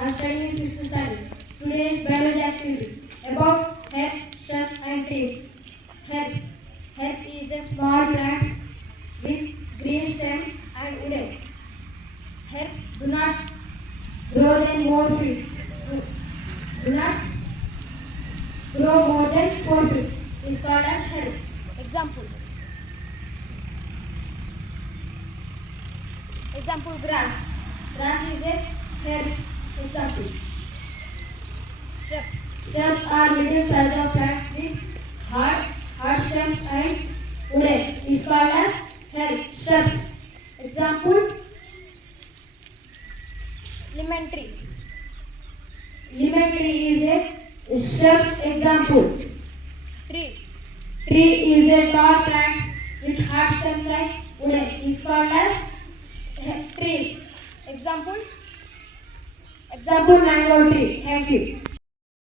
I am studying 6th standard. Today is biology activity about herb, shrubs and trees. Herb. Herb is a small plant with green stem and wood. Herb do not grow than more feet. Do not grow more than 4 feet. Is called as herb. Example. Example, grass. Grass is a herb. Example. Shrub. Shrubs are middle size of plants with hard stems and wood. Is called as herb. Shrubs. Example. Lemon tree. Lemon tree is a shrub's example. Tree. Tree is a tall plant with hard stems and wood. Is called as trees. Example. Example, mango tree. Thank you.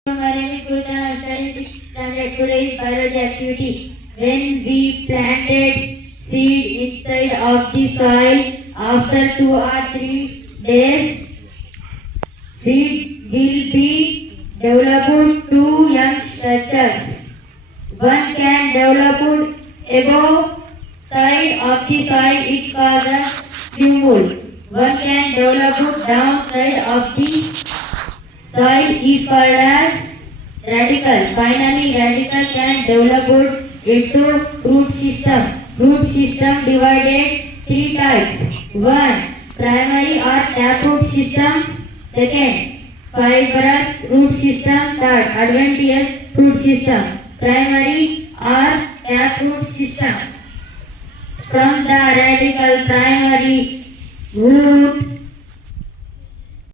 My name is Gultan. I am studying 6th standard. Today is biology activity. When we planted seed inside of the soil, after 2 or 3 days, seed will be developed to young structures. One can develop above side of the soil is called as humule. One can develop downside of the soil is called as radicle. Finally, radicle can develop into root system. Root system divided 3 types. 1. Primary or taproot system. 2. Fibrous root system. 3rd. Adventitious root system. Primary or taproot system. From the radicle primary root